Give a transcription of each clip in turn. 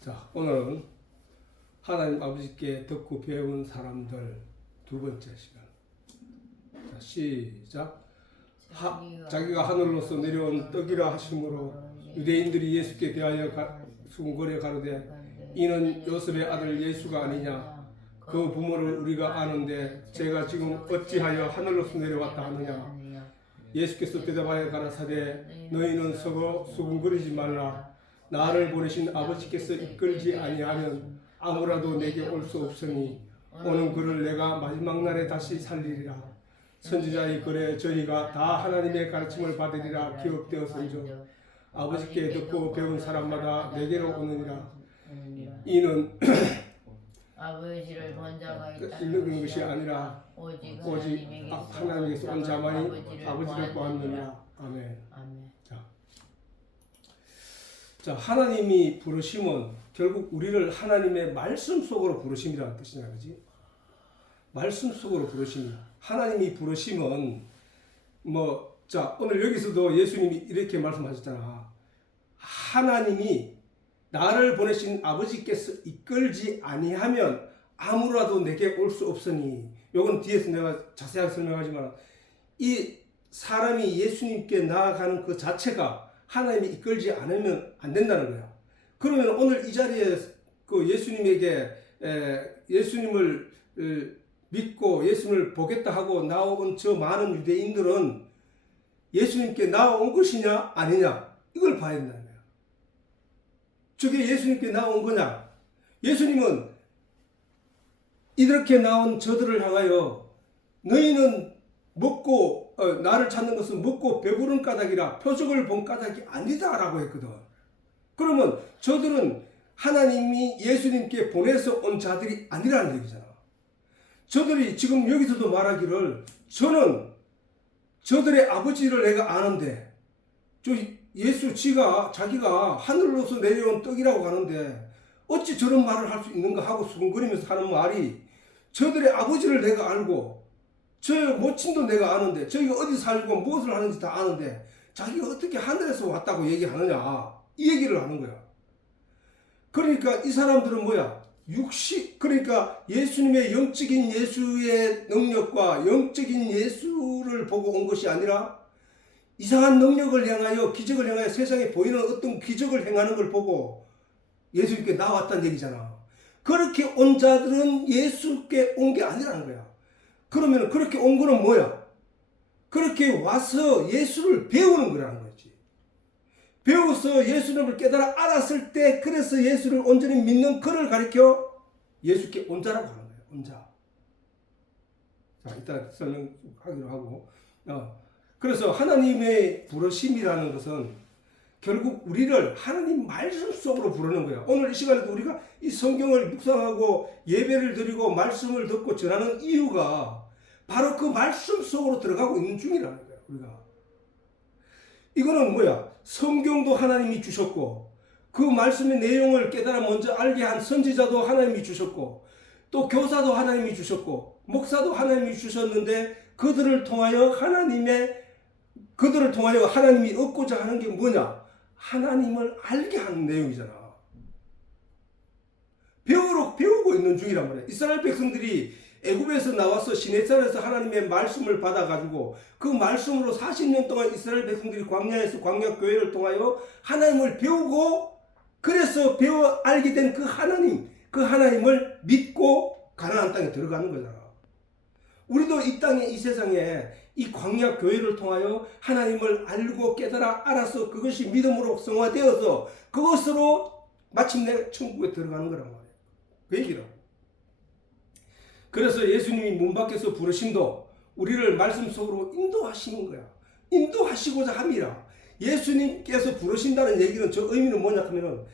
자, 오늘은 하나님 아버지께 듣고 배운 사람들 두 번째 시간. 자, 시작. 자기가 하늘로서 내려온 떡이라 하심으로 유대인들이 예수께 대하여 수군거려 가로되 이는 요셉의 아들 예수가 아니냐. 그 부모를 우리가 아는데 제가 지금 어찌하여 하늘로서 내려왔다 하느냐. 예수께서 대답하여 가라사대 너희는 서고 수군거리지 말라. 나를 보내신 아버지께서 이끌지 아니하면 아무라도 내게 올 수 없으니 오는 그를 내가 마지막 날에 다시 살리리라. 선지자의 글에 저희가 다 하나님의 가르침을 받으리라 기억되었은즉 아버지께 듣고 배운 사람마다 내게로 오느니라. 이는 아버지를 본 자가 있는 것이 아니라 오직 하나님께서 온 자만이 아버지를 보았느니라. 아멘. 자, 하나님이 부르심은 결국 우리를 하나님의 말씀 속으로 부르심이라는 뜻이냐, 그지? 말씀 속으로 부르심. 하나님이 부르심은 자, 오늘 여기서도 예수님이 이렇게 말씀하셨잖아. 하나님이 나를 보내신 아버지께서 이끌지 아니하면 아무라도 내게 올 수 없으니, 요건 뒤에서 내가 자세하게 설명하지만 이 사람이 예수님께 나아가는 그 자체가 하나님이 이끌지 않으면 안 된다는 거야. 그러면 오늘 이 자리에 그 예수님에게 예수님을 믿고 예수님을 보겠다 하고 나온 저 많은 유대인들은 예수님께 나온 것이냐 아니냐 이걸 봐야 된다는 거야. 저게 예수님께 나온 거냐? 예수님은 이렇게 나온 저들을 향하여 너희는 먹고 나를 찾는 것은 먹고 배부른 까닭이라 표적을 본 까닭이 아니다 라고 했거든. 그러면 저들은 하나님이 예수님께 보내서 온 자들이 아니라는 얘기잖아. 저들이 지금 여기서도 말하기를 저는 저들의 아버지를 내가 아는데 저 예수 자기가 하늘로서 내려온 떡이라고 하는데 어찌 저런 말을 할 수 있는가 하고 수근거리면서 하는 말이 저들의 아버지를 내가 알고 저 모친도 내가 아는데 저희가 어디 살고 무엇을 하는지 다 아는데 자기가 어떻게 하늘에서 왔다고 얘기하느냐 이 얘기를 하는 거야. 그러니까 이 사람들은 뭐야? 그러니까 예수님의 영적인 예수의 능력과 영적인 예수를 보고 온 것이 아니라 이상한 능력을 행하여 기적을 행하여 세상에 보이는 어떤 기적을 행하는 걸 보고 예수님께 나왔다는 얘기잖아. 그렇게 온 자들은 예수께 온 게 아니라는 거야. 그러면 그렇게 온 거는 뭐야? 그렇게 와서 예수를 배우는 거라는 거지. 배워서 예수님을 깨달아 알았을 때 그래서 예수를 온전히 믿는 그를 가리켜 예수께 온 자라고 하는 거예요. 온 자. 자, 이따 설명하기로 하고. 그래서 하나님의 부르심이라는 것은 결국 우리를 하나님 말씀 속으로 부르는 거예요. 오늘 이 시간에도 우리가 이 성경을 묵상하고 예배를 드리고 말씀을 듣고 전하는 이유가 바로 그 말씀 속으로 들어가고 있는 중이라는 거예요. 우리가. 이거는 뭐야? 성경도 하나님이 주셨고 그 말씀의 내용을 깨달아 먼저 알게 한 선지자도 하나님이 주셨고 또 교사도 하나님이 주셨고 목사도 하나님이 주셨는데 그들을 통하여 하나님이 얻고자 하는 게 뭐냐? 하나님을 알게 하는 내용이잖아. 배우고 있는 중이란 말이야. 이스라엘 백성들이 애굽에서 나와서 시내산에서 하나님의 말씀을 받아가지고 그 말씀으로 40년 동안 이스라엘 백성들이 광야에서 광야교회를 통하여 하나님을 배우고 그래서 배워 알게 된 그 하나님을 믿고 가나안 땅에 들어가는 거잖아. 우리도 이 땅에 이 세상에 이 광야교회를 통하여 하나님을 알고 깨달아 알아서 그것이 믿음으로 성화되어서 그것으로 마침내 천국에 들어가는 거란 말이에요. 그 얘기라고. 그래서 예수님이 문 밖에서 부르심도 우리를 말씀 속으로 인도하시는 거야. 인도하시고자 함이라. 예수님께서 부르신다는 얘기는 저 의미는 뭐냐 하면은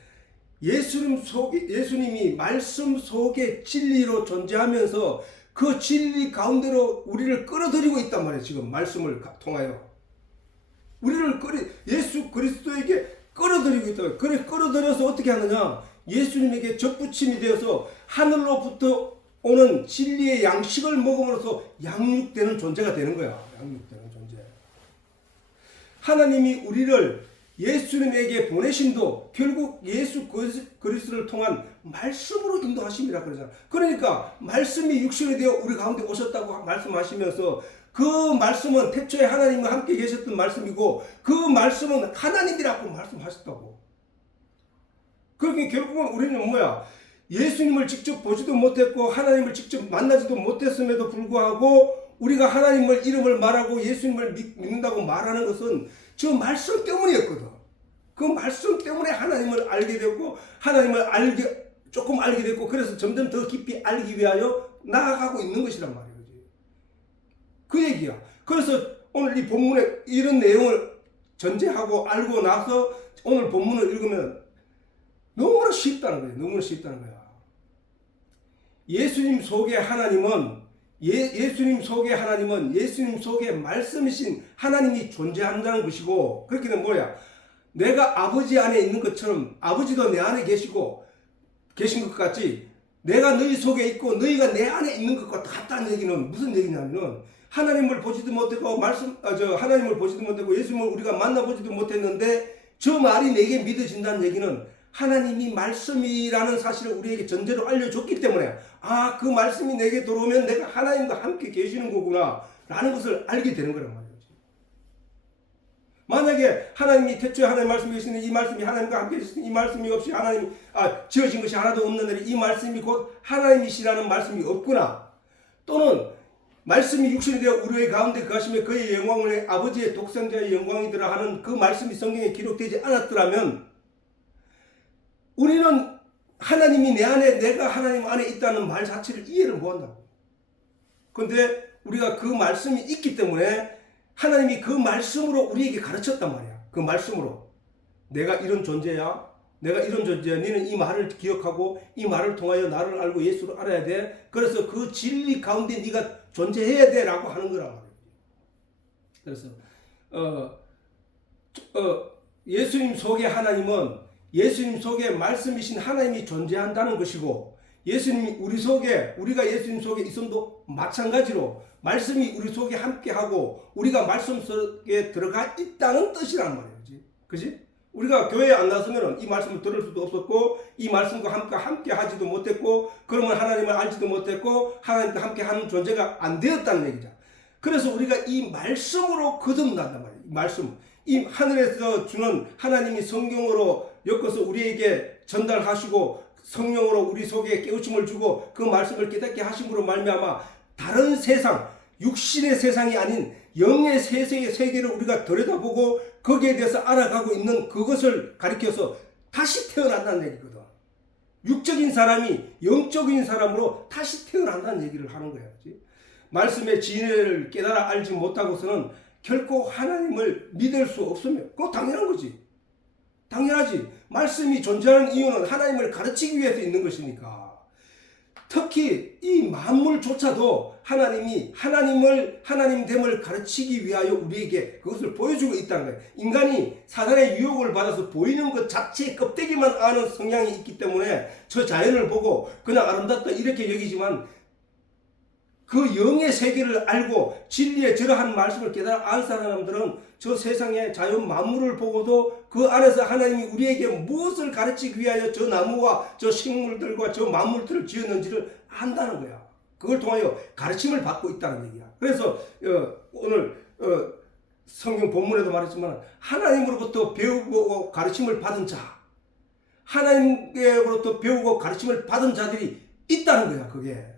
예수님이 말씀 속에 진리로 존재하면서 그 진리 가운데로 우리를 끌어들이고 있단 말이에요. 지금 말씀을 통하여 우리를 예수 그리스도에게 끌어들이고 있다. 그래 끌어들여서 어떻게 하느냐? 예수님에게 접붙임이 되어서 하늘로부터 오는 진리의 양식을 먹음으로써 양육되는 존재가 되는 거야. 양육되는 존재. 하나님이 우리를 예수님에게 보내심도 결국 예수 그리스도를 통한 말씀으로 인도하심이라 그러잖아. 그러니까 말씀이 육신이 되어 우리 가운데 오셨다고 말씀하시면서 그 말씀은 태초에 하나님과 함께 계셨던 말씀이고 그 말씀은 하나님이라고 말씀하셨다고. 그러니까 결국은 우리는 뭐야? 예수님을 직접 보지도 못했고 하나님을 직접 만나지도 못했음에도 불구하고 우리가 하나님을 이름을 말하고 예수님을 믿는다고 말하는 것은 저 말씀 때문이었거든. 그 말씀 때문에 하나님을 알게 됐고 하나님을 조금 알게 됐고 그래서 점점 더 깊이 알기 위하여 나아가고 있는 것이란 말이에요. 그 얘기야. 그래서 오늘 이 본문에 이런 내용을 전제하고 알고 나서 오늘 본문을 읽으면 너무나 쉽다는 거예요. 너무나 쉽다는 거야. 예수님 속에 하나님은 예수님 속에 말씀이신 하나님이 존재한다는 것이고 그렇게 되면 뭐야? 내가 아버지 안에 있는 것처럼 아버지도 내 안에 계신 것 같이 내가 너희 속에 있고 너희가 내 안에 있는 것과 같다는 얘기는 무슨 얘기냐면은 하나님을 보지도 못했고 하나님을 보지도 못했고 예수님을 우리가 만나보지도 못했는데 저 말이 내게 믿어진다는 얘기는 하나님이 말씀이라는 사실을 우리에게 전제로 알려줬기 때문에 그 말씀이 내게 들어오면 내가 하나님과 함께 계시는 거구나 라는 것을 알게 되는 거란 말이에요. 만약에 하나님이 태초에 하나님 말씀이 계시는 이 말씀이 하나님과 함께 계시는 이 말씀이 없이 하나님이 지어진 것이 하나도 없는 날에 이 말씀이 곧 하나님이시라는 말씀이 없구나 또는 말씀이 육신이 되어 우리의 가운데 거하시며 그의 영광을 아버지의 독생자의 영광이더라 하는 그 말씀이 성경에 기록되지 않았더라면 우리는 하나님이 내 안에 내가 하나님 안에 있다는 말 자체를 이해를 못한다고. 그런데 우리가 그 말씀이 있기 때문에 하나님이 그 말씀으로 우리에게 가르쳤단 말이야. 그 말씀으로 내가 이런 존재야. 내가 이런 존재야. 너는 이 말을 기억하고 이 말을 통하여 나를 알고 예수를 알아야 돼. 그래서 그 진리 가운데 네가 존재해야 돼 라고 하는 거란 말이야. 그래서 예수님 속에 하나님은 예수님 속에 말씀이신 하나님이 존재한다는 것이고 예수님이 우리가 예수님 속에 있음도 마찬가지로 말씀이 우리 속에 함께하고 우리가 말씀 속에 들어가 있다는 뜻이란 말이지. 그지? 우리가 교회에 안 나서면 이 말씀을 들을 수도 없었고 이 말씀과 함께 하지도 못했고 그러면 하나님을 알지도 못했고 하나님과 함께 하는 존재가 안 되었다는 얘기죠. 그래서 우리가 이 말씀으로 거듭난단 말이에요. 이 말씀. 이 하늘에서 주는 하나님이 성경으로 엮어서 우리에게 전달하시고 성령으로 우리 속에 깨우침을 주고 그 말씀을 깨닫게 하심으로 말미암아 다른 세상, 육신의 세상이 아닌 영의 세계를 우리가 들여다보고 거기에 대해서 알아가고 있는 그것을 가리켜서 다시 태어난다는 얘기거든. 육적인 사람이 영적인 사람으로 다시 태어난다는 얘기를 하는 거야. 그렇지? 말씀의 진리를 깨달아 알지 못하고서는 결코 하나님을 믿을 수 없으면 그거 당연한 거지. 당연하지. 말씀이 존재하는 이유는 하나님을 가르치기 위해서 있는 것이니까. 특히 이 만물조차도 하나님이 하나님됨을 가르치기 위하여 우리에게 그것을 보여주고 있다는 거예요. 인간이 사단의 유혹을 받아서 보이는 것 자체의 껍데기만 아는 성향이 있기 때문에 저 자연을 보고 그냥 아름답다 이렇게 여기지만 그 영의 세계를 알고 진리의 저러한 말씀을 깨달아 안 사람들은 저 세상의 자연 만물을 보고도 그 안에서 하나님이 우리에게 무엇을 가르치기 위하여 저 나무와 저 식물들과 저 만물들을 지었는지를 안다는 거야. 그걸 통하여 가르침을 받고 있다는 얘기야. 그래서 오늘 성경 본문에도 말했지만 하나님으로부터 배우고 가르침을 받은 자, 하나님으로부터 배우고 가르침을 받은 자들이 있다는 거야. 그게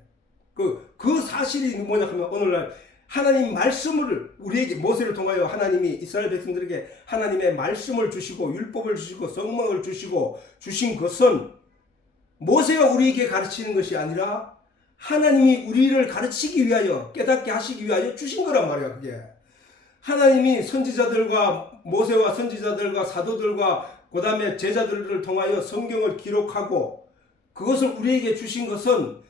그 사실이 뭐냐 하면 오늘날 하나님 말씀을 우리에게 모세를 통하여 하나님이 이스라엘 백성들에게 하나님의 말씀을 주시고 율법을 주시고 성막을 주시고 주신 것은 모세가 우리에게 가르치는 것이 아니라 하나님이 우리를 가르치기 위하여 깨닫게 하시기 위하여 주신 거란 말이야. 그게 하나님이 선지자들과 모세와 선지자들과 사도들과 그 다음에 제자들을 통하여 성경을 기록하고 그것을 우리에게 주신 것은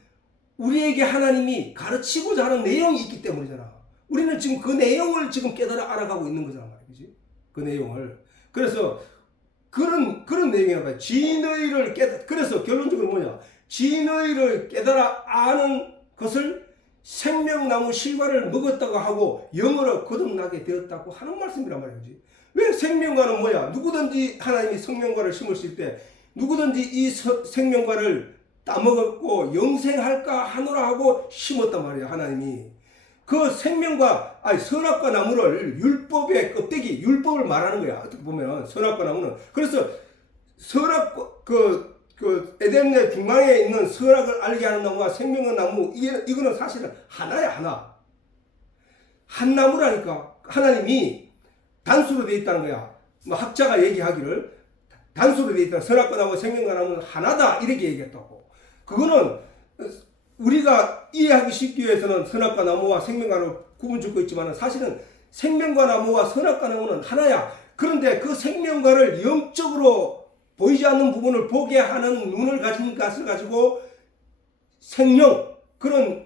우리에게 하나님이 가르치고자 하는 내용이 있기 때문이잖아. 우리는 지금 그 내용을 지금 깨달아 알아가고 있는 거잖아. 그지? 그 내용을. 그래서 그런 내용이란 말이야. 진의를 그래서 결론적으로 뭐냐? 진의를 깨달아 아는 것을 생명나무 실과를 먹었다고 하고 영으로 거듭나게 되었다고 하는 말씀이란 말이지. 왜 생명과는 뭐야? 누구든지 하나님이 생명과를 심으실 때 누구든지 이 생명과를 따먹었고 영생할까 하노라 하고 심었단 말이야. 하나님이 그 생명과 선악과 나무를 율법의 껍데기, 율법을 말하는 거야. 어떻게 보면 선악과 나무는 그래서 선악과 그 에덴의 중앙에 있는 선악을 알게 하는 나무와 생명의 나무 이거는 사실은 하나야. 하나 한 나무라니까. 하나님이 단수로 되어 있다는 거야. 뭐 학자가 얘기하기를 단수로 되어 있다. 선악과 나무와 생명과 나무는 하나다 이렇게 얘기했다고. 그거는 우리가 이해하기 쉽기 위해서는 선악과 나무와 생명과 나무를 구분 짓고 있지만 사실은 생명과 나무와 선악과 나무는 하나야. 그런데 그 생명과를 영적으로 보이지 않는 부분을 보게 하는 눈을 가진 것을 가지고 생명, 그런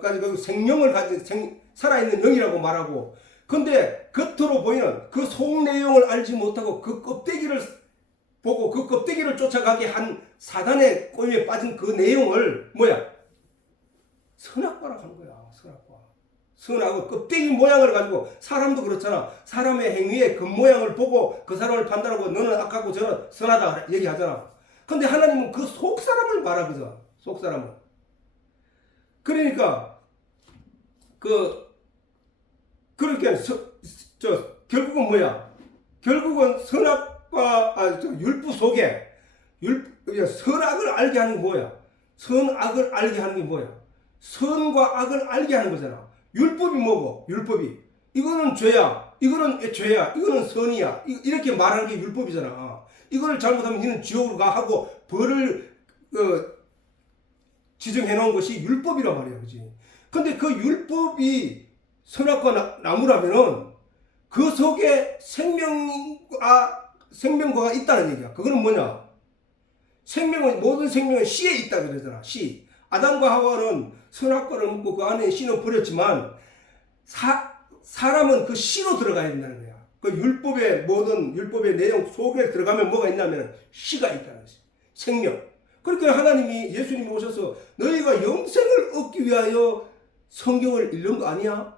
가지고 생명을 가진 살아있는 영이라고 말하고, 근데 겉으로 보이는 그 속 내용을 알지 못하고 그 껍데기를 보고 그 껍데기를 쫓아가게 한 사단의 꼬임에 빠진 그 내용을 뭐야? 선악과라고 하는 거야. 선악과. 선악과 껍데기 모양을 가지고 사람도 그렇잖아. 사람의 행위의 겉모양을 보고 그 사람을 판단하고 너는 악하고 저는 선하다 얘기하잖아. 근데 하나님은 그 속사람을 말하거든. 속사람을. 그러니까 그렇게 결국은 뭐야? 결국은 선악과 율법 속에 선악을 알게 하는 게 뭐야? 선악을 알게 하는 게 뭐야? 선과 악을 알게 하는 거잖아. 율법이 뭐고? 율법이 이거는 죄야, 이거는 죄야, 이거는 선이야, 이렇게 말하는 게 율법이잖아. 이거를 잘못하면 너는 지옥으로 가 하고 벌을 지정해 놓은 것이 율법이란 말이야, 그렇지? 근데 그 율법이 선악과 나무라면은 그 속에 생명과가 있다는 얘기야. 그거는 뭐냐? 모든 생명은 씨에 있다 그러잖아. 씨. 아담과 하와는 선악과를 먹고 그 안에 씨는 버렸지만 사람은 그 씨로 들어가야 된다는 거야. 그 모든 율법의 내용 속에 들어가면 뭐가 있냐면 씨가 있다는 것이. 생명. 그러니까 하나님이 예수님이 오셔서 너희가 영생을 얻기 위하여 성경을 읽는 거 아니야?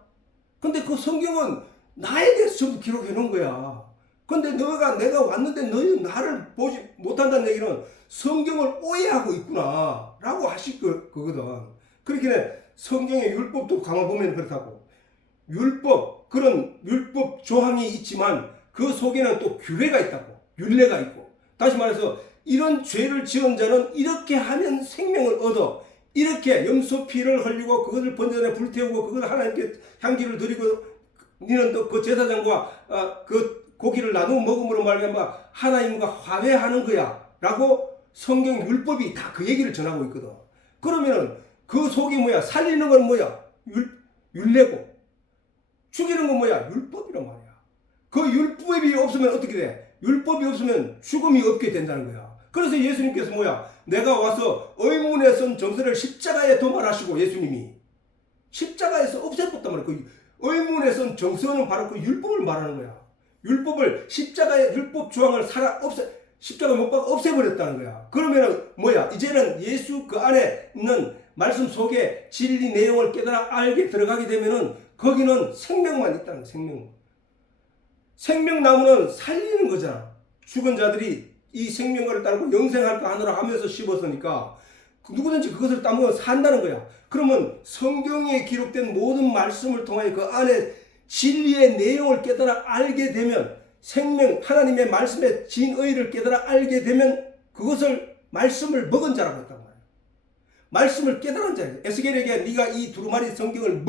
근데 그 성경은 나에 대해서 전부 기록해 놓은 거야. 근데 내가 왔는데 너희 나를 보지 못한다는 얘기는 성경을 오해하고 있구나 라고 하실 거거든. 그렇게 성경의 율법도 가만보면 그렇다고. 그런 율법 조항이 있지만 그 속에는 또 규례가 있다고. 율례가 있고. 다시 말해서 이런 죄를 지은 자는 이렇게 하면 생명을 얻어. 이렇게 염소피를 흘리고 그것을 번제단에 불태우고 그걸 하나님께 향기를 드리고 니는 또 그 제사장과 그 고기를 나누어 먹음으로 말미암아 하나님과 화해하는 거야 라고 성경 율법이 다 그 얘기를 전하고 있거든. 그러면은 그 속이 뭐야? 살리는 건 뭐야? 율례고 죽이는 건 뭐야? 율법이란 말이야. 그 율법이 없으면 어떻게 돼? 율법이 없으면 죽음이 없게 된다는 거야. 그래서 예수님께서 뭐야? 내가 와서 의문에 쓴 정서를 십자가에 도말하시고 예수님이 십자가에서 없애버렸단 말이야. 그 의문에 쓴 정서는 바로 그 율법을 말하는 거야. 십자가의 율법 조항을 십자가 못 박아 없애버렸다는 거야. 그러면은 뭐야? 이제는 예수 그 안에 있는 말씀 속에 진리 내용을 깨달아 알게 들어가게 되면은 거기는 생명만 있다는 거야. 생명나무는 살리는 거잖아. 죽은 자들이 이 생명과를 따르고 영생할까 하느라 하면서 씹었으니까 누구든지 그것을 따먹으면 산다는 거야. 그러면 성경에 기록된 모든 말씀을 통하여 그 안에 진리의 내용을 깨달아 알게 되면 하나님의 말씀의 진의를 깨달아 알게 되면 그것을 말씀을 먹은 자라고 했단 말이야. 말씀을 깨달은 자야. 에스겔에게 네가 이 두루마리 성경을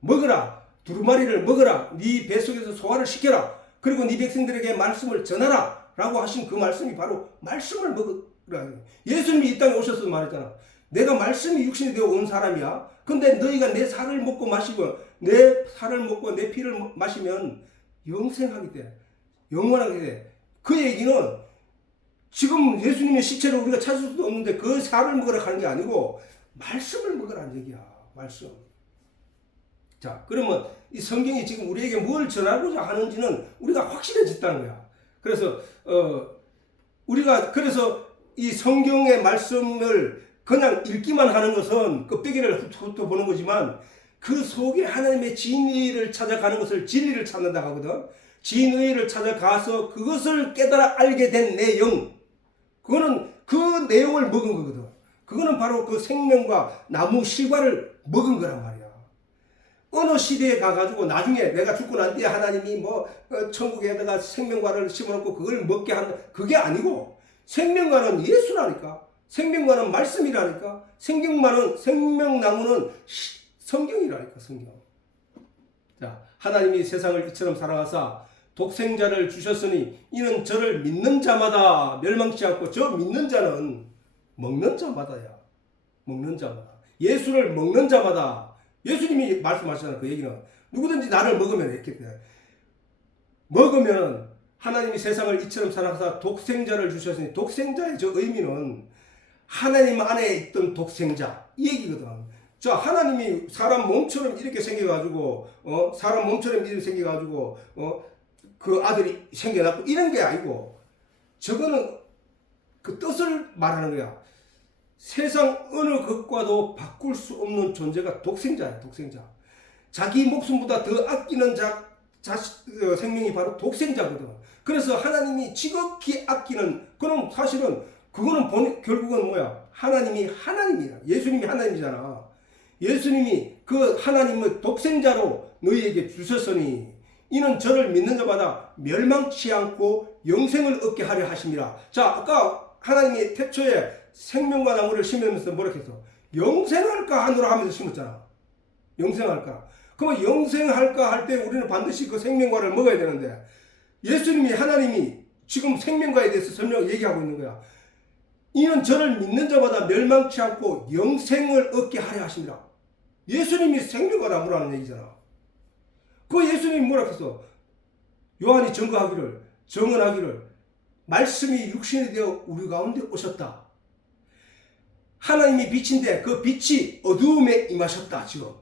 먹어라. 두루마리를 먹어라. 네 뱃속에서 소화를 시켜라. 그리고 네 백성들에게 말씀을 전하라 라고 하신 그 말씀이 바로 말씀을 먹으라. 예수님이 이 땅에 오셔서 말했잖아. 내가 말씀이 육신이 되어 온 사람이야. 근데 너희가 내 살을 먹고 마시고 내 살을 먹고 내 피를 마시면 영생하게 돼. 영원하게 돼. 그 얘기는 지금 예수님의 시체를 우리가 찾을 수도 없는데 그 살을 먹으라 하는 게 아니고 말씀을 먹으라는 얘기야. 말씀. 자, 그러면 이 성경이 지금 우리에게 뭘 전하고자 하는지는 우리가 확실해졌다는 거야. 그래서 그래서 이 성경의 말씀을 그냥 읽기만 하는 것은 껍데기를 훑어보는 거지만 그 속에 하나님의 진리를 찾아가는 것을 진리를 찾는다 하거든. 진의를 찾아가서 그것을 깨달아 알게 된 내 영, 그거는 그 내용을 먹은 거거든. 그거는 바로 그 생명과 나무 실과를 먹은 거란 말이야. 어느 시대에 가가지고 나중에 내가 죽고 난 뒤에 하나님이 뭐 천국에다가 생명과를 심어놓고 그걸 먹게 한다, 그게 아니고 생명과는 예수라니까. 생명과는 말씀이라니까. 생명나무는 성경이라니까, 성경. 자, 하나님이 세상을 이처럼 사랑하사 독생자를 주셨으니 이는 저를 믿는 자마다 멸망치 않고, 저 믿는 자는 먹는 자마다야. 먹는 자마다. 예수를 먹는 자마다. 예수님이 말씀하시잖아. 그 얘기는 누구든지 나를 먹으면 이렇게 돼. 먹으면 하나님이 세상을 이처럼 사랑하사 독생자를 주셨으니, 독생자의 저 의미는 하나님 안에 있던 독생자 이 얘기거든. 자, 하나님이 사람 몸처럼 이렇게 생겨가지고 사람 몸처럼 이렇게 생겨가지고 그 아들이 생겨났고 이런 게 아니고, 저거는 그 뜻을 말하는 거야. 세상 어느 것과도 바꿀 수 없는 존재가 독생자야. 독생자. 자기 목숨보다 더 아끼는 생명이 바로 독생자거든. 그래서 하나님이 지극히 아끼는, 그럼 사실은 그거는 결국은 뭐야? 하나님이 하나님이야. 예수님이 하나님이잖아. 예수님이 그 하나님을 독생자로 너희에게 주셨으니 이는 저를 믿는 자마다 멸망치 않고 영생을 얻게 하려 하심이라. 자, 아까 하나님이 태초에 생명과 나무를 심으면서 뭐라 했어? 영생할까 하노라 하면서 심었잖아. 영생할까. 그러면 영생할까 할 때 우리는 반드시 그 생명과를 먹어야 되는데, 예수님이 하나님이 지금 생명과에 대해서 얘기하고 있는 거야. 이는 저를 믿는 자마다 멸망치 않고 영생을 얻게 하려 하십니다. 예수님이 생명과 나무라는 얘기잖아. 그 예수님이 뭐라 했어? 요한이 정언하기를 말씀이 육신이 되어 우리 가운데 오셨다. 하나님이 빛인데 그 빛이 어두움에 임하셨다 지금.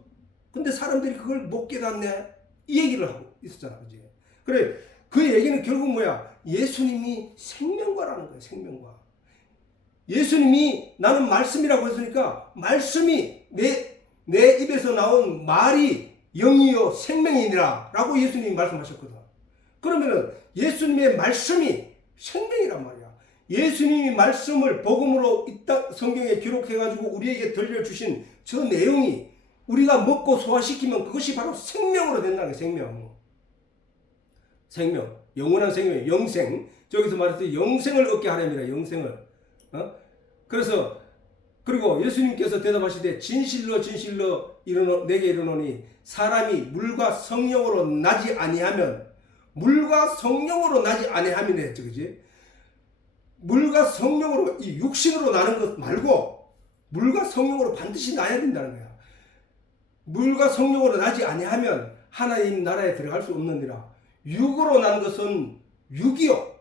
근데 사람들이 그걸 못 깨닫네, 이 얘기를 하고 있었잖아. 그지? 그래, 그 얘기는 결국 뭐야? 예수님이 생명과라는 거야. 생명과. 예수님이 나는 말씀이라고 했으니까 말씀이 내 입에서 나온 말이 영이요 생명이니라 라고 예수님이 말씀하셨거든. 그러면은 예수님의 말씀이 생명이란 말이야. 예수님이 말씀을 복음으로 성경에 기록해가지고 우리에게 들려주신 저 내용이 우리가 먹고 소화시키면 그것이 바로 생명으로 된다는 거야. 생명. 영원한 생명, 영생. 저기서 말했듯이 영생을 얻게 하렵니다. 영생을. 그래서 그리고 예수님께서 대답하시되 진실로 내게 이르노니 사람이 물과 성령으로 나지 아니하면 했죠. 그지? 물과 성령으로, 이 육신으로 나는 것 말고 물과 성령으로 반드시 나야 된다는 거야. 물과 성령으로 나지 아니하면 하나님 나라에 들어갈 수 없느니라. 육으로 난 것은 육이요.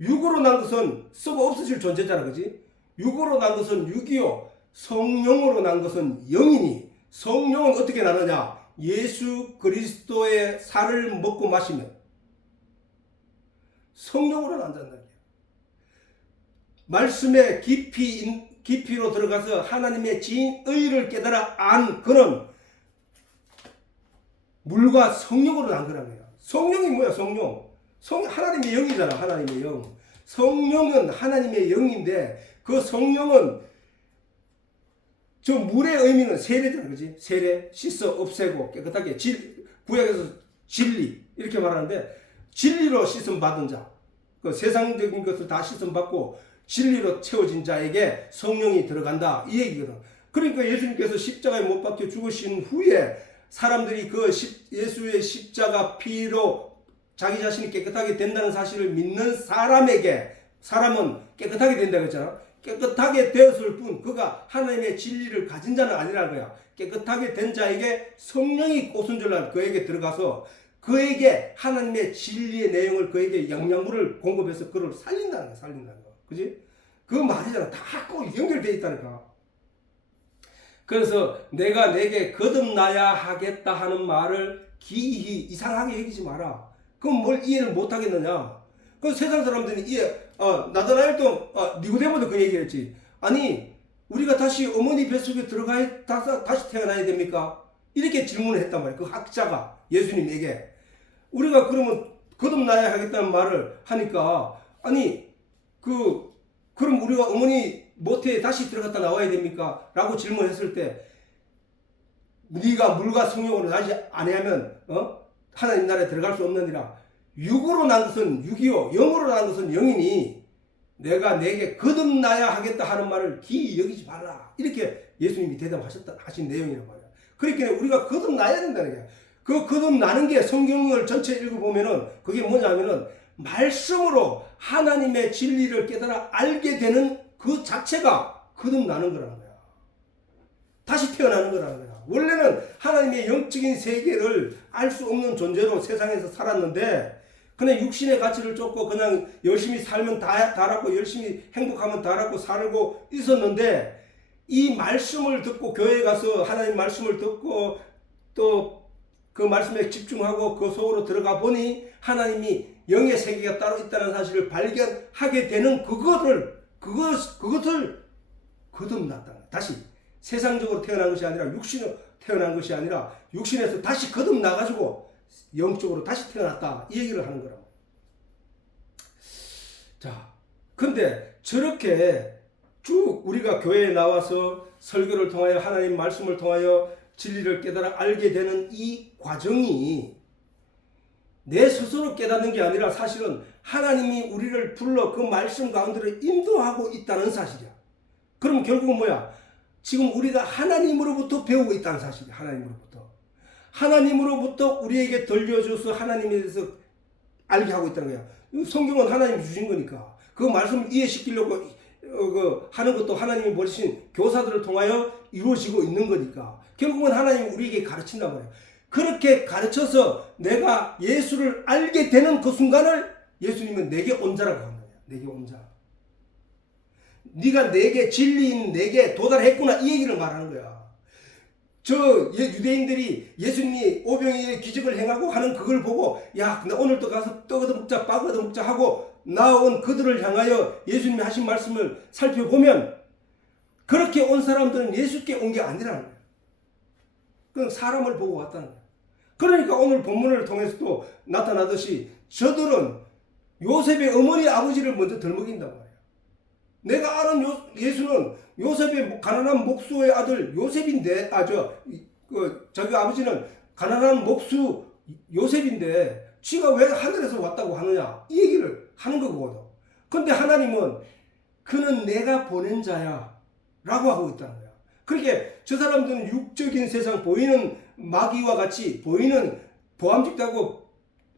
육으로 난 것은 썩어 없어질 존재잖아. 그지? 육으로 난 것은 육이요. 성령으로 난 것은 영이니, 성령은 어떻게 나느냐? 예수 그리스도의 살을 먹고 마시면 성령으로 난다는 거예요. 말씀의 깊이로 들어가서 하나님의 진의를 깨달아 안 그는 물과 성령으로 난 거란 거예요. 성령이 뭐야? 성령 하나님의 영이잖아. 하나님의 영. 성령은 하나님의 영인데 그 성령은 저 물의 의미는 세례잖아. 그지? 세례, 씻어 없애고 깨끗하게, 구약에서 진리 이렇게 말하는데, 진리로 씻음 받은 자, 그 세상적인 것을 다 씻음 받고 진리로 채워진 자에게 성령이 들어간다, 이 얘기거든. 그러니까 예수님께서 십자가에 못 박혀 죽으신 후에 사람들이 그 예수의 십자가 피로 자기 자신이 깨끗하게 된다는 사실을 믿는 사람은 깨끗하게 된다고 했잖아. 깨끗하게 되었을 뿐 그가 하나님의 진리를 가진 자는 아니라는 거야. 깨끗하게 된 자에게 성령이 오순절날 그에게 들어가서 그에게 하나님의 진리의 내용을, 그에게 영양분을 공급해서 그를 살린다는 거야. 그지? 그 말이잖아. 다 꼭 연결되어 있다니까. 그래서 내가 내게 거듭나야 하겠다 하는 말을 기이히 이상하게 여기지 마라. 그럼 뭘 이해를 못 하겠느냐? 그 세상 사람들이 나다나엘도 니고데모도 그 얘기를 했지. 아니, 우리가 다시 어머니 뱃속에 다시 태어나야 됩니까? 이렇게 질문을 했단 말이에요. 그 학자가 예수님에게. 우리가 그러면 거듭나야 하겠다는 말을 하니까 아니 그럼 우리가 어머니 모태에 다시 들어갔다 나와야 됩니까? 라고 질문했을 때 네가 물과 성령으로 나지 아니하면 하나님 나라에 들어갈 수 없느니라. 육으로 난 것은 육이요 영으로 난 것은 영이니 내가 내게 거듭나야 하겠다 하는 말을 기이 여기지 말라. 이렇게 예수님이 하신 내용이란 말이야. 그러니까 우리가 거듭나야 된다는 거야. 그 거듭나는 게 성경을 전체 읽어보면은 그게 뭐냐면은 말씀으로 하나님의 진리를 깨달아 알게 되는 그 자체가 거듭나는 거라는 거야. 다시 태어나는 거라는 거야. 원래는 하나님의 영적인 세계를 알 수 없는 존재로 세상에서 살았는데 그냥 육신의 가치를 쫓고 그냥 열심히 살면 다라고 열심히 행복하면 다라고 살고 있었는데 이 말씀을 듣고 교회에 가서 하나님 말씀을 듣고 또 그 말씀에 집중하고 그 속으로 들어가 보니 하나님이 영의 세계가 따로 있다는 사실을 발견하게 되는 그것을 거듭났다는 거야. 다시 세상적으로 태어난 것이 아니라 육신으로 태어난 것이 아니라 육신에서 다시 거듭나가지고 영적으로 다시 태어났다. 이 얘기를 하는 거라고. 자, 근데 저렇게 쭉 우리가 교회에 나와서 설교를 통하여 하나님 말씀을 통하여 진리를 깨달아 알게 되는 이 과정이 내 스스로 깨닫는 게 아니라 사실은 하나님이 우리를 불러 그 말씀 가운데로 인도하고 있다는 사실이야. 그럼 결국은 뭐야? 지금 우리가 하나님으로부터 배우고 있다는 사실이야. 하나님으로부터 우리에게 들려줘서 하나님에 대해서 알게 하고 있다는 거야. 성경은 하나님이 주신 거니까 그 말씀을 이해시키려고 하는 것도 하나님이 보내신 교사들을 통하여 이루어지고 있는 거니까 결국은 하나님이 우리에게 가르친단 말이야. 그렇게 가르쳐서 내가 예수를 알게 되는 그 순간을 예수님은 내게 온자라고 하는 거야. 내게 온자. 네가 내게 진리인 내게 도달했구나 이 얘기를 말하는 거야. 저 유대인들이 예수님이 오병이의 기적을 행하고 하는 그걸 보고 야 근데 오늘도 가서 떡 얻어먹자 빵 얻어먹자 하고 나온 그들을 향하여 예수님이 하신 말씀을 살펴보면 그렇게 온 사람들은 예수께 온 게 아니라는 거야. 그건 사람을 보고 왔다는 거야. 그러니까 오늘 본문을 통해서도 나타나듯이 저들은 요셉의 어머니 아버지를 먼저 덜먹인단 말이야. 내가 아는 예수는 요셉의 가난한 목수의 아들 요셉인데 저기 아버지는 가난한 목수 요셉인데 지가 왜 하늘에서 왔다고 하느냐 이 얘기를 하는 거거든. 근데 하나님은 그는 내가 보낸 자야 라고 하고 있다는 거야. 그러니까 저 사람들은 육적인 세상 보이는 마귀와 같이 보이는 보암직하고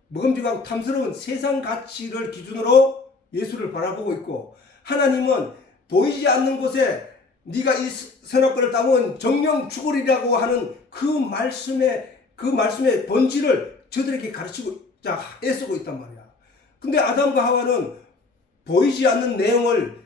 먹음직하고 탐스러운 세상 가치를 기준으로 예수를 바라보고 있고 하나님은 보이지 않는 곳에 네가 이 선악과를 따면 정령 죽으리라고 하는 그 말씀의 본질을 저들에게 가르치고 애쓰고 있단 말이야. 근데 아담과 하와는 보이지 않는 내용을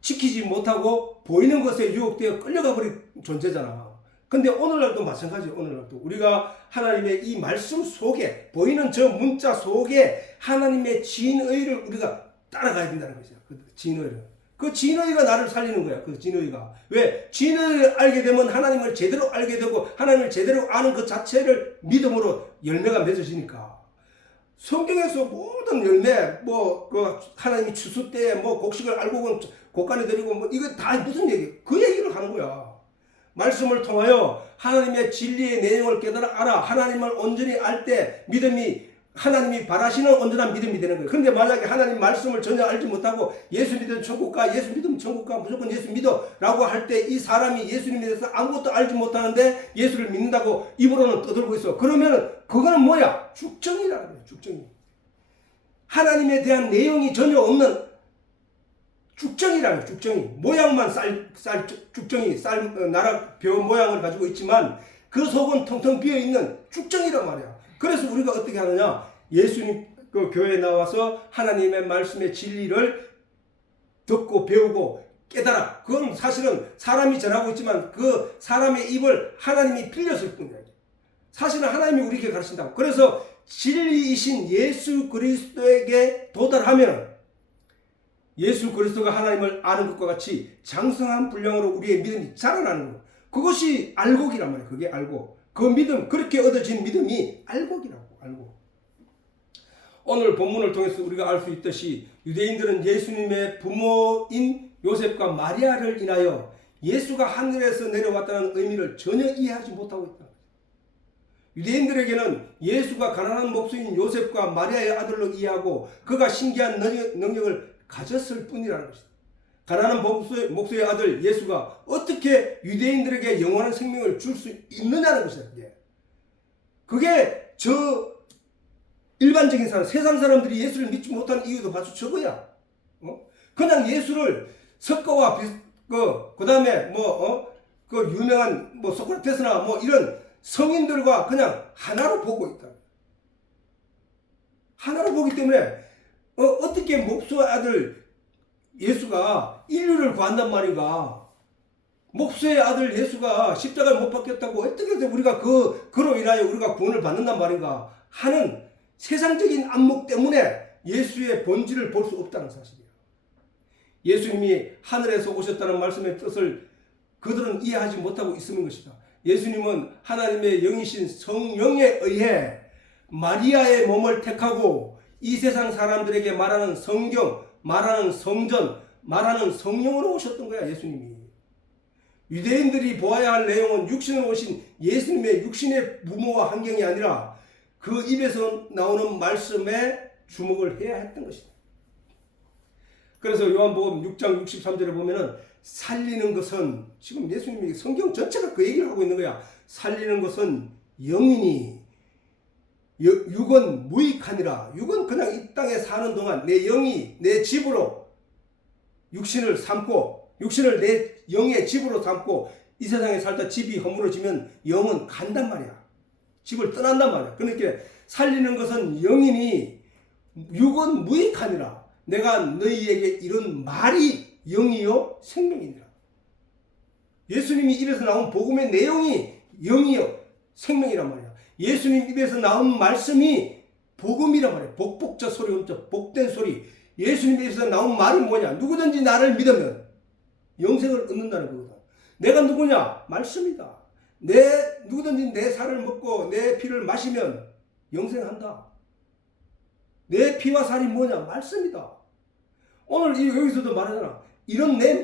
지키지 못하고 보이는 것에 유혹되어 끌려가 버린 존재잖아. 근데 오늘날도 마찬가지예요. 오늘날도 우리가 하나님의 이 말씀 속에 보이는 저 문자 속에 하나님의 진의를 우리가 따라가야 된다는 거죠. 그 진의를. 그 진의가 나를 살리는 거야. 그 진의가. 왜? 진의를 알게 되면 하나님을 제대로 알게 되고 하나님을 제대로 아는 그 자체를 믿음으로 열매가 맺어지니까. 성경에서 모든 열매, 하나님이 추수 때 곡식을 알고 곡간에 드리고 이거 다 무슨 얘기? 그 얘기를 하는 거야. 말씀을 통하여 하나님의 진리의 내용을 깨달아 알아. 하나님을 온전히 알 때 믿음이 하나님이 바라시는 온전한 믿음이 되는 거예요. 그런데 만약에 하나님 말씀을 전혀 알지 못하고 예수 믿으면 천국 가, 예수 믿으면 천국 가, 무조건 예수 믿어 라고 할 때 이 사람이 예수님에 대해서 아무것도 알지 못하는데 예수를 믿는다고 입으로는 떠들고 있어. 그러면 그거는 뭐야? 죽정이라는 거예요. 죽정이. 하나님에 대한 내용이 전혀 없는 죽정이라는 거예요. 죽정이. 모양만 죽정이 나라 벼 모양을 가지고 있지만 그 속은 텅텅 비어있는 죽정이란 말이야. 그래서 우리가 어떻게 하느냐? 예수님 그 교회에 나와서 하나님의 말씀의 진리를 듣고 배우고 깨달아. 그건 사실은 사람이 전하고 있지만 그 사람의 입을 하나님이 빌렸을 뿐이야. 사실은 하나님이 우리에게 가르친다고. 그래서 진리이신 예수 그리스도에게 도달하면 예수 그리스도가 하나님을 아는 것과 같이 장성한 분량으로 우리의 믿음이 자라나는 거. 그것이 알곡이란 말이야. 그게 알곡. 그 믿음, 그렇게 얻어진 믿음이 알곡이라고. 알곡. 오늘 본문을 통해서 우리가 알 수 있듯이 유대인들은 예수님의 부모인 요셉과 마리아를 인하여 예수가 하늘에서 내려왔다는 의미를 전혀 이해하지 못하고 있다. 유대인들에게는 예수가 가난한 목수인 요셉과 마리아의 아들로 이해하고 그가 신기한 능력을 가졌을 뿐이라는 것이다. 가난한 목수의 아들 예수가 어떻게 유대인들에게 영원한 생명을 줄 수 있느냐는 것이다. 그게 저 일반적인 사람, 세상 사람들이 예수를 믿지 못하는 이유도 바로 저거야. 그냥 예수를 석가와 그 다음에 그 유명한 소크라테스나 이런 성인들과 그냥 하나로 보고 있다. 하나로 보기 때문에 어떻게 목수의 아들 예수가 인류를 구한단 말인가? 목수의 아들 예수가 십자가에 못 박혔다고 어떻게 우리가 그로 인하여 우리가 구원을 받는단 말인가 하는 세상적인 안목 때문에 예수의 본질을 볼 수 없다는 사실이에요. 예수님이 하늘에서 오셨다는 말씀의 뜻을 그들은 이해하지 못하고 있는 것이다. 예수님은 하나님의 영이신 성령에 의해 마리아의 몸을 택하고 이 세상 사람들에게 말하는 성경, 말하는 성전, 말하는 성령으로 오셨던 거야. 예수님이. 유대인들이 보아야 할 내용은 육신으로 오신 예수님의 육신의 부모와 환경이 아니라 그 입에서 나오는 말씀에 주목을 해야 했던 것이다. 그래서 요한복음 6장 63절에 보면은 살리는 것은, 지금 예수님이 성경 전체가 그 얘기를 하고 있는 거야. 살리는 것은 영이니 육은 무익하니라. 육은 그냥 이 땅에 사는 동안 내 영이 내 집으로 육신을 삼고, 육신을 내 영의 집으로 삼고 이 세상에 살다 집이 허물어지면 영은 간단 말이야. 집을 떠난단 말이야. 그러니까 살리는 것은 영이니 육은 무익하니라. 내가 너희에게 이런 말이 영이요 생명이니라. 예수님이 입에서 나온 복음의 내용이 영이요 생명이란 말이야. 예수님 입에서 나온 말씀이 복음이란 말이야. 복복자 소리 엄자 복된 소리. 예수님 입에서 나온 말이 뭐냐? 누구든지 나를 믿으면 영생을 얻는다는 거거든. 내가 누구냐? 말씀이다. 누구든지 내 살을 먹고 내 피를 마시면 영생한다. 내 피와 살이 뭐냐? 말씀이다. 오늘 여기서도 말하잖아. 이런 내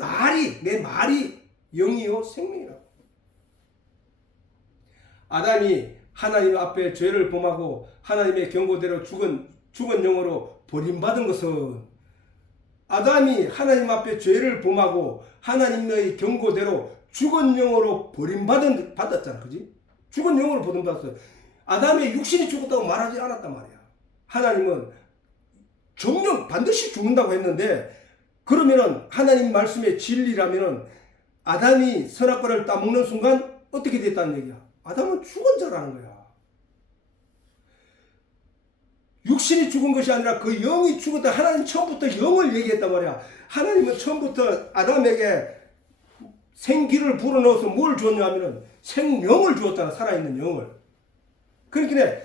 말이 영이요 생명이라고. 아담이 하나님 앞에 죄를 범하고 하나님의 경고대로 죽은 영으로 버림받은 것은, 아담이 하나님 앞에 죄를 범하고 하나님의 경고대로 죽은 영으로 버림받았잖아. 그지? 죽은 영으로 버림받았어요. 아담의 육신이 죽었다고 말하지 않았단 말이야. 하나님은 정령 반드시 죽는다고 했는데, 그러면은 하나님 말씀의 진리라면은 아담이 선악과를 따먹는 순간 어떻게 됐다는 얘기야? 아담은 죽은 자라는 거야. 육신이 죽은 것이 아니라 그 영이 죽었다. 하나님 처음부터 영을 얘기했단 말이야. 하나님은 처음부터 아담에게 생기를 불어넣어서 뭘 주었냐 하면은 생명을 주었잖아. 살아있는 영을. 그러니까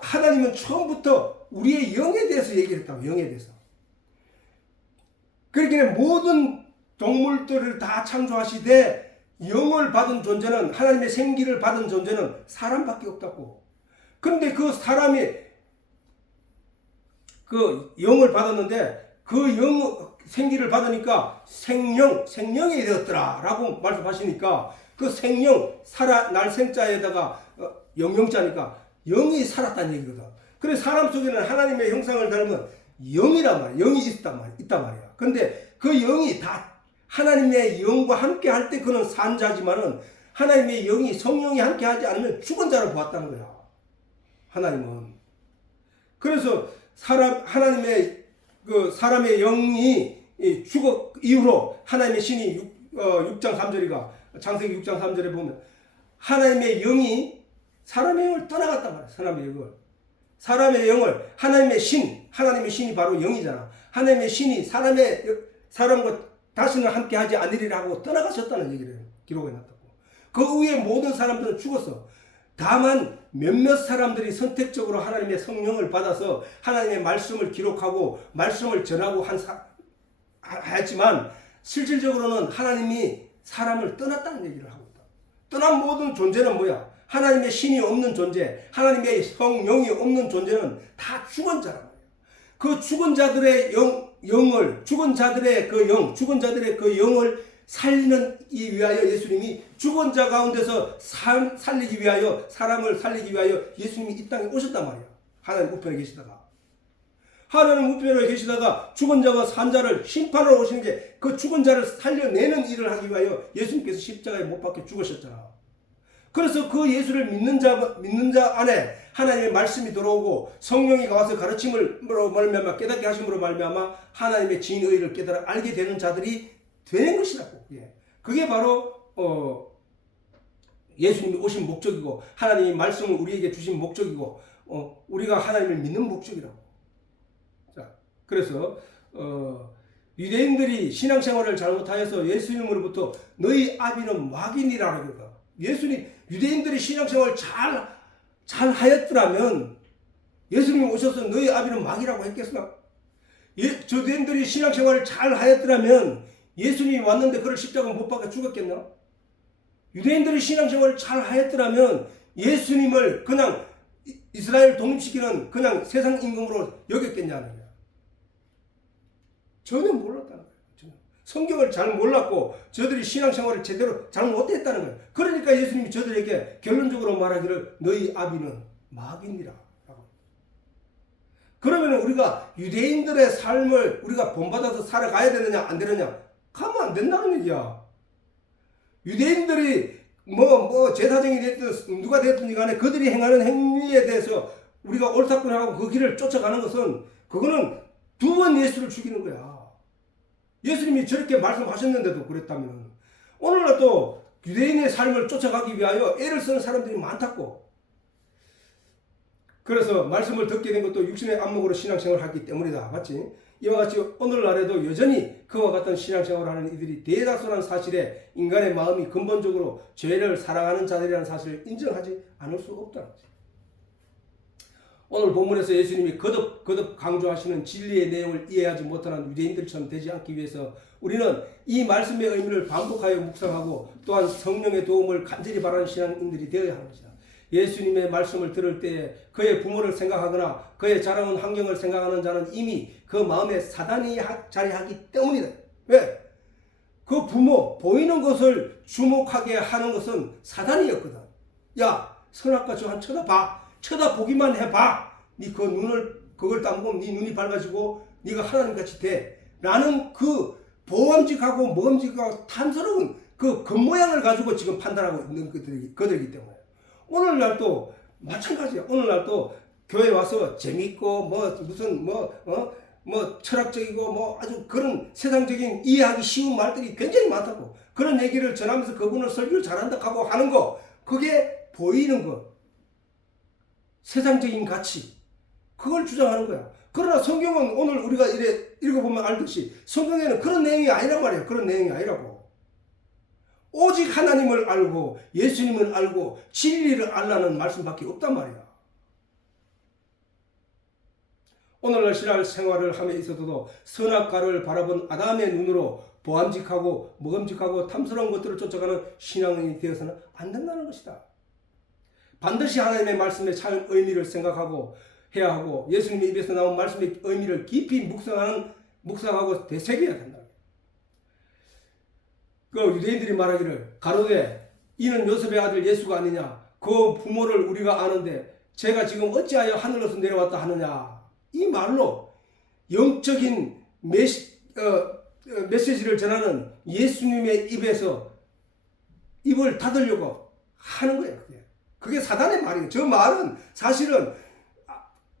하나님은 처음부터 우리의 영에 대해서 얘기를 했다고. 영에 대해서. 그러니까 모든 동물들을 다 창조하시되 영을 받은 존재는, 하나님의 생기를 받은 존재는 사람밖에 없다고. 그런데 그 사람이 그 영을 받았는데 그 생기를 받으니까 생명이 되었더라 라고 말씀하시니까 그 생명, 날 생자에다가 영영자니까 영이 살았다는 얘기거든. 그래서 사람 속에는 하나님의 형상을 닮은 영이란 말이야. 영이 있단 말이야. 근데 그 영이 다 하나님의 영과 함께 할 때 그는 산 자지만은 하나님의 영이, 성령이 함께 하지 않으면 죽은 자를 보았다는 거야. 하나님은. 그래서 하나님의 사람의 영이 죽어 이후로 하나님의 신이 6장 3절이가 창세기 6장 3절에 보면 하나님의 영이 사람의 영을 떠나갔단 말이야. 사람의 영을 하나님의 신이 바로 영이잖아. 하나님의 신이 사람과 다시는 함께 하지 않으리라 하고 떠나가셨다는 얘기를 기록해 놨다고. 그 위에 모든 사람들은 죽었어. 다만 몇몇 사람들이 선택적으로 하나님의 성령을 받아서 하나님의 말씀을 기록하고 말씀을 전하고 하지만 실질적으로는 하나님이 사람을 떠났다는 얘기를 하고 있다. 떠난 모든 존재는 뭐야? 하나님의 신이 없는 존재, 하나님의 성령이 없는 존재는 다 죽은 자란 말이에요. 그 죽은 자들의 죽은 자들의 그 영을 살리는 이 위하여 예수님이 죽은 자 가운데서 살리기 위하여, 사람을 살리기 위하여 예수님이 이 땅에 오셨단 말이에요. 하나님 우편에 계시다가. 하나님 우편에 계시다가 죽은 자와 산 자를 심판하러 오시는 게 그 죽은 자를 살려내는 일을 하기 위하여 예수님께서 십자가에 못 박혀 죽으셨잖아. 그래서 그 예수를 믿는 자 안에 하나님의 말씀이 들어오고 성령이 와서 가르침으로 말미암아 깨닫게 하심으로 말미암아 하나님의 진의를 깨달아 알게 되는 자들이 되는 것이라고. 예. 그게 바로 예수님이 오신 목적이고 하나님이 말씀을 우리에게 주신 목적이고 우리가 하나님을 믿는 목적이라고. 자, 그래서 유대인들이 신앙생활을 잘못하여서 예수님으로부터 너희 아비는 마귀니라는 거다. 유대인들이 신앙생활을 잘 하였더라면 예수님이 오셔서 너희 아비는 마귀라고 했겠으나? 유대인들이 신앙생활을 잘 하였더라면 예수님이 왔는데 그를 십자가 못 박아 죽었겠나? 유대인들이 신앙생활을 잘 하였더라면 예수님을 그냥 이스라엘 독립시키는 그냥 세상 임금으로 여겼겠냐는 거야. 전혀 몰랐다는 거예요. 성경을 잘 몰랐고 저들이 신앙생활을 제대로 잘 못했다는 거예요. 그러니까 예수님이 저들에게 결론적으로 말하기를 너희 아비는 마귀니라. 그러면 우리가 유대인들의 삶을 우리가 본받아서 살아가야 되느냐 안 되느냐? 가면 안 된다는 얘기야. 유대인들이 제사장이 됐든 누가 됐든 간에 그들이 행하는 행위에 대해서 우리가 옳다구나 하고 그 길을 쫓아가는 것은 그거는 두 번 예수를 죽이는 거야. 예수님이 저렇게 말씀하셨는데도 그랬다면 오늘날 또 유대인의 삶을 쫓아가기 위하여 애를 쓰는 사람들이 많다고. 그래서 말씀을 듣게 된 것도 육신의 안목으로 신앙생활을 하기 때문이다. 맞지? 이와 같이 오늘날에도 여전히 그와 같은 신앙생활을 하는 이들이 대다수라는 사실에 인간의 마음이 근본적으로 죄를 사랑하는 자들이라는 사실을 인정하지 않을 수 없다는 거지. 오늘 본문에서 예수님이 거듭 강조하시는 진리의 내용을 이해하지 못하는 유대인들처럼 되지 않기 위해서 우리는 이 말씀의 의미를 반복하여 묵상하고 또한 성령의 도움을 간절히 바라는 신앙인들이 되어야 하는 것이다. 예수님의 말씀을 들을 때에 그의 부모를 생각하거나 그의 자라온 환경을 생각하는 자는 이미 그 마음에 사단이 자리하기 때문이다. 왜? 그 부모, 보이는 것을 주목하게 하는 것은 사단이었거든. 야, 선악과 저한 쳐다봐. 쳐다보기만 해봐. 네 그 눈을 그걸 담고 네 눈이 밝아지고 네가 하나님같이 돼. 라는 그 보암직하고 모험직하고 탐스러운 그 겉모양을 가지고 지금 판단하고 있는 그들이기 때문에 오늘날도 마찬가지야. 오늘날도 교회 와서 재밌고 철학적이고 아주 그런 세상적인 이해하기 쉬운 말들이 굉장히 많다고. 그런 얘기를 전하면서 그분을 설교를 잘한다 하고 하는 거, 그게 보이는 거, 세상적인 가치, 그걸 주장하는 거야. 그러나 성경은 오늘 우리가 이래 읽어보면 알듯이 성경에는 그런 내용이 아니란 말이야. 그런 내용이 아니라고. 오직 하나님을 알고 예수님을 알고 진리를 알라는 말씀밖에 없단 말이야. 오늘날 신앙생활을 함에 있어도 선악과를 바라본 아담의 눈으로 보암직하고 먹음직하고 탐스러운 것들을 쫓아가는 신앙인이 되어서는 안 된다는 것이다. 반드시 하나님의 말씀의 참 의미를 생각하고 해야 하고 예수님의 입에서 나온 말씀의 의미를 깊이 묵상하고 되새겨야 된다. 그 유대인들이 말하기를 가로되 이는 요셉의 아들 예수가 아니냐, 그 부모를 우리가 아는데 제가 지금 어찌하여 하늘로서 내려왔다 하느냐. 이 말로 영적인 메시지를 전하는 예수님의 입에서 입을 닫으려고 하는 거예요. 그게 사단의 말이에요. 저 말은 사실은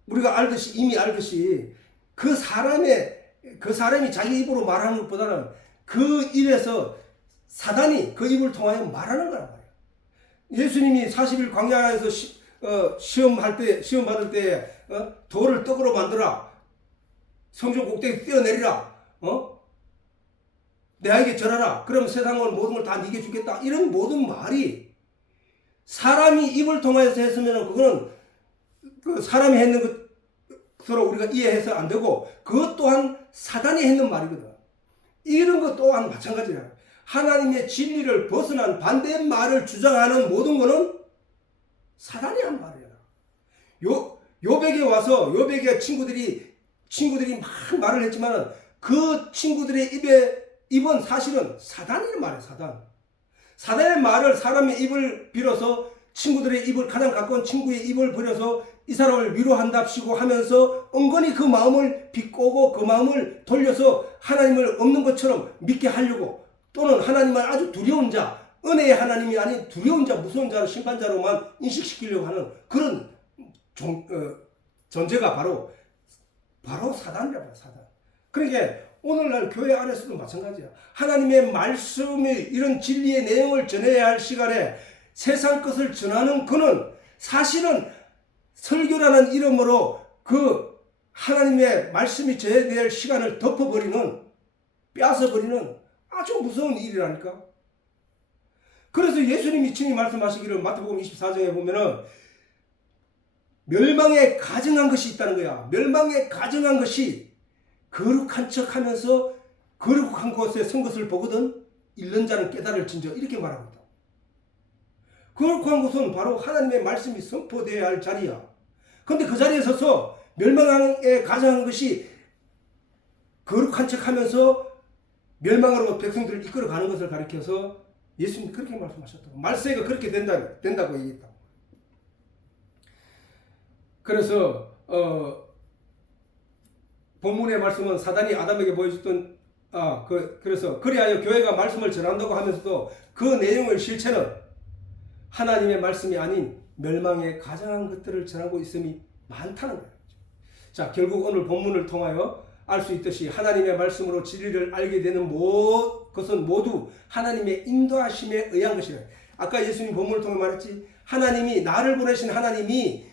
우리가 이미 알듯이 그 사람이 자기 입으로 말하는 것보다는 그 입에서 사단이 그 입을 통하여 말하는 거란 말이에요. 예수님이 40일 광야에서 시험 받을 때 돌을 떡으로 만들어 성전 꼭대기 뛰어내리라. 내에게 절하라. 그럼 세상을 모든 걸 다 네게 주겠다. 이런 모든 말이 사람이 입을 통해서 했으면 그거는 그 사람이 했는 것으로 우리가 이해해서 안 되고 그것 또한 사단이 했는 말이거든. 이런 것 또한 마찬가지야. 하나님의 진리를 벗어난 반대의 말을 주장하는 모든 것은 사단이 한 말이야. 요백에 와서 요백의 친구들이 막 말을 했지만 그 친구들의 입은 사실은 사단이란 말이야. 사단의 말을 사람의 입을 빌어서 친구들의 입을 가장 가까운 친구의 입을 버려서 이 사람을 위로한답시고 하면서 은근히 그 마음을 비꼬고 그 마음을 돌려서 하나님을 없는 것처럼 믿게 하려고 또는 하나님은 아주 두려운 자 은혜의 하나님이 아닌 두려운 자 무서운 자로 심판자로만 인식시키려고 하는 그런 존재가 바로 사단이라고 해요. 사단. 그러니까 오늘날 교회 안에서도 마찬가지야. 하나님의 말씀이 이런 진리의 내용을 전해야 할 시간에 세상 것을 전하는 그는 사실은 설교라는 이름으로 그 하나님의 말씀이 전해야 될 시간을 덮어버리는 빼앗아버리는 아주 무서운 일이라니까. 그래서 예수님이 친히 말씀하시기를 마태복음 24장에 보면은 멸망에 가증한 것이 있다는 거야. 멸망에 가증한 것이 거룩한 척하면서 거룩한 곳에 선 것을 보거든 잃는 자는 깨달을진저 이렇게 말하고 있다. 거룩한 곳은 바로 하나님의 말씀이 선포되어야 할 자리야. 그런데 그 자리에 서서 멸망에 가증한 것이 거룩한 척하면서 멸망으로 백성들을 이끌어가는 것을 가리켜서 예수님이 그렇게 말씀하셨다고. 말세가 그렇게 된다고 얘기했다고. 그래서 본문의 말씀은 사단이 아담에게 보여줬던 그래서 그리하여 교회가 말씀을 전한다고 하면서도 그 내용의 실체는 하나님의 말씀이 아닌 멸망에 가장한 것들을 전하고 있음이 많다는 거예요. 자, 결국 오늘 본문을 통하여 알 수 있듯이 하나님의 말씀으로 진리를 알게 되는 것은 모두 하나님의 인도하심에 의한 것이라. 아까 예수님 본문을 통해 말했지. 하나님이 나를 보내신 하나님이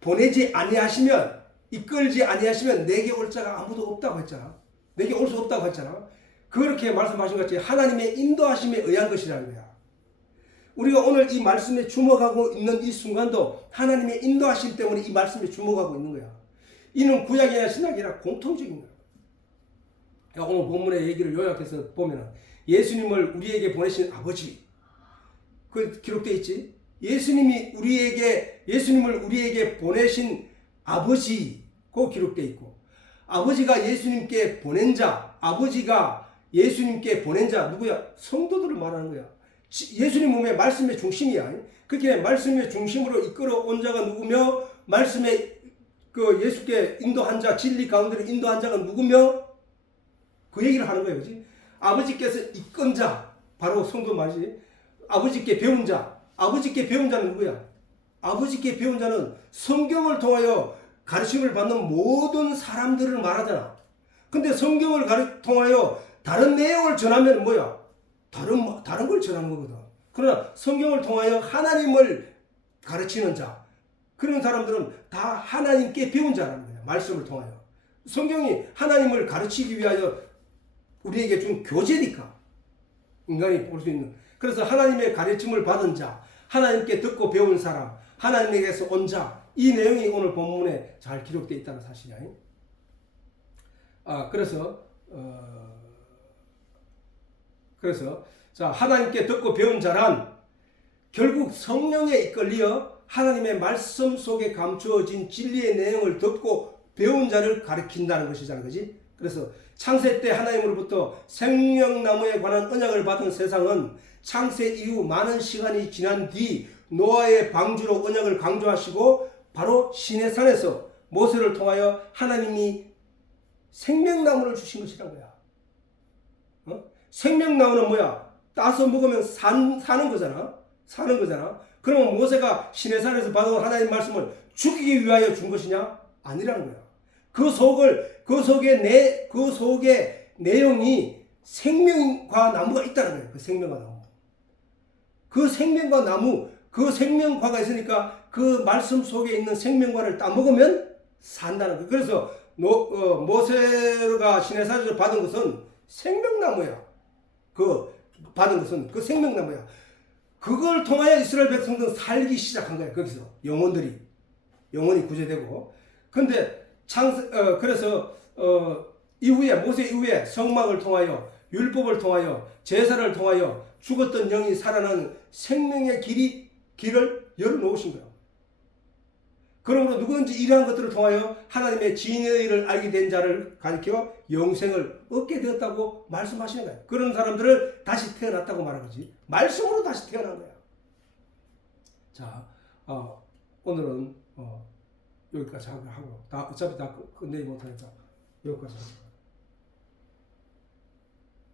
보내지 아니하시면 이끌지 아니하시면 내게 올 자가 아무도 없다고 했잖아. 내게 올 수 없다고 했잖아. 그렇게 말씀하신 것 같이 하나님의 인도하심에 의한 것이라는 거야. 우리가 오늘 이 말씀에 주목하고 있는 이 순간도 하나님의 인도하심 때문에 이 말씀에 주목하고 있는 거야. 이는 구약이나 신약이나 공통적인 거야. 오늘 본문의 얘기를 요약해서 보면 예수님을 우리에게 보내신 아버지 그 기록되어 있지. 예수님을 우리에게 보내신 아버지고 기록되어 있고 아버지가 예수님께 보낸 자 아버지가 예수님께 보낸 자 누구야? 성도들을 말하는 거야. 예수님 몸의 말씀의 중심이야. 그렇게 말씀의 중심으로 이끌어온 자가 누구며 말씀의 그 예수께 인도한 자 진리 가운데로 인도한 자가 누구며 그 얘기를 하는 거예요. 그렇지? 아버지께서 이끈 자 바로 성도 말이지. 아버지께 배운 자 아버지께 배운 자는 누구야? 아버지께 배운 자는 성경을 통하여 가르침을 받는 모든 사람들을 말하잖아. 근데 성경을 통하여 다른 내용을 전하면 뭐야? 다른 걸 전하는 거거든. 그러나 성경을 통하여 하나님을 가르치는 자 그런 사람들은 다 하나님께 배운 자라는 거야. 말씀을 통하여. 성경이 하나님을 가르치기 위하여 우리에게 준 교재니까 인간이 볼 수 있는. 그래서 하나님의 가르침을 받은 자 하나님께 듣고 배운 사람 하나님에게서 온 자 이 내용이 오늘 본문에 잘 기록되어 있다는 사실이야. 그래서 자 하나님께 듣고 배운 자란 결국 성령에 이끌려 하나님의 말씀 속에 감추어진 진리의 내용을 듣고 배운 자를 가리킨다는 것이잖아. 그지? 그래서 창세 때 하나님으로부터 생명나무에 관한 언약을 받은 세상은 창세 이후 많은 시간이 지난 뒤 노아의 방주로 언약을 강조하시고 바로 시내산에서 모세를 통하여 하나님이 생명나무를 주신 것이란 거야. 생명나무는 뭐야? 따서 먹으면 사는 거잖아. 그러면 모세가 시내산에서 받아온 하나님 말씀을 죽이기 위하여 준 것이냐? 아니라는 거야. 그 속에 내용이 생명과 나무가 있다는 거예요. 그 생명과 나무. 그 생명과 나무, 그 생명과가 있으니까 그 말씀 속에 있는 생명과를 따먹으면 산다는 거예요. 그래서 모세가 시내산에서 받은 것은 생명나무야. 받은 것은 그 생명나무야. 그걸 통하여 이스라엘 백성들은 살기 시작한 거야. 거기서 영혼이 구제되고. 근데 그래서 모세 이후에 성막을 통하여 율법을 통하여 제사를 통하여 죽었던 영이 살아나는 생명의 길을 열어놓으신 거예요. 그러므로 누구든지 이러한 것들을 통하여 하나님의 진리를 알게 된 자를 가리켜 영생을 얻게 되었다고 말씀하시는 거예요. 그런 사람들을 다시 태어났다고 말한 거지. 말씀으로 다시 태어난 거야. 자, 오늘은 여기까지 하고 어차피 다 끝내지 못하니까 여기까지 하고.